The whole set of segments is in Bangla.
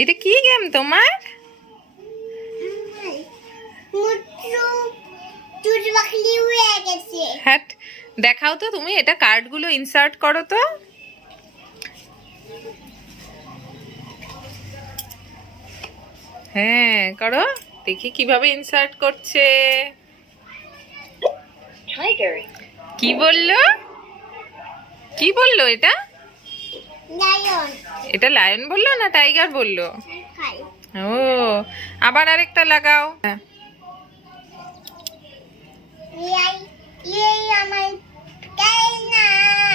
এটা কি গেম তোমার? হ্যাঁ, দেখাও তো তুমি। এটা কার্ডগুলো ইনসার্ট করো তো। হ্যাঁ করো, দেখি কিভাবে ইনসার্ট করছে। কি বললো? কি বললো এটা? লায়ন। এটা লায়ন বললো না টাইগার বললো? ও, আবার আরেকটা লাগাও।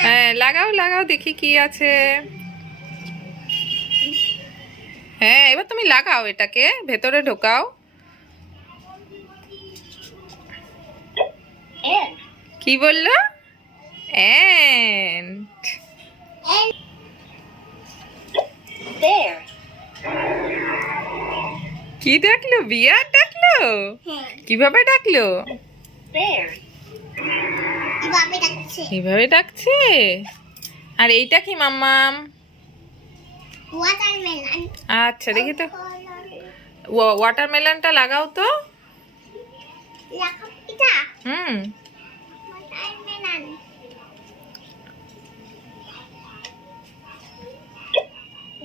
হ্যাঁ লাগাও লাগাও, দেখি কি আছে। হ্যাঁ এবার তুমি লাগাও, এটাকে ভেতরে ঢোকাও। কি বললো? এন্ট। কি ডাকলো? বিয়ার ডাকলো? কিভাবে ডাকলো? কিভাবে ডাকছে? আর এইটা কি মাম্মাম? ওয়াটারমেলন। আচ্ছা দেখি তো, ওয়াটারমেলনটা লাগাও তো। এটা হুম,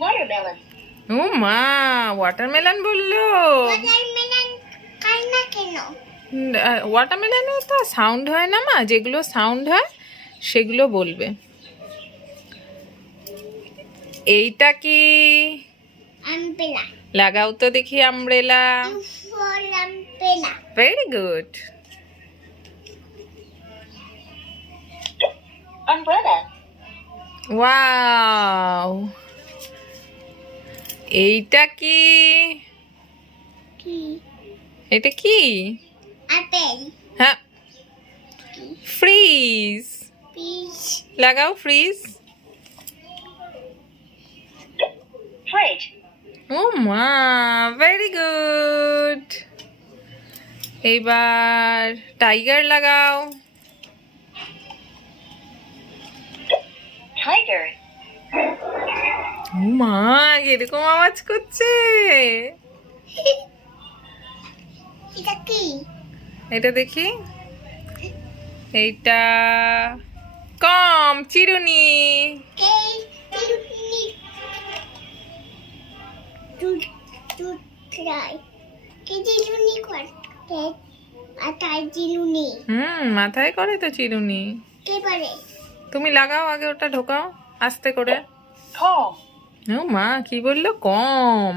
ওয়াটারমেলন। ও মা, ওয়াটারমেলন বললো। ওয়াটারমেলন খাই না কেন? ওয়াটারমেলনে তো সাউন্ড হয় না মা, যেগুলো সাউন্ড হয় সেগুলো বলবে। এইটা কি? আমব্রেলা। লাগাও তো দেখি umbrella. For umbrella. Very good. Wow, এইটা কি? কি? এটা কি? আপেল। হ্যাঁ, ফ্রিজ। পিচ। লাগাও ফ্রিজ। ও মা, ভেরি গুড। এইবার টাইগার লাগাও। ও মা, এরকম আওয়াজ করছে। এটা কি? এটা দেখি। এইটা কম, চিরুনি। কে চিরুনি। দুধ দুধ খাই। কে চিরুনি করে? আটার চিরুনি। মাথায় করে তো চিরুনি। কে পারে? তুমি লাগাও আগে, ওটা ঢোকাও আস্তে করে। ও মা, কি বললো? কম।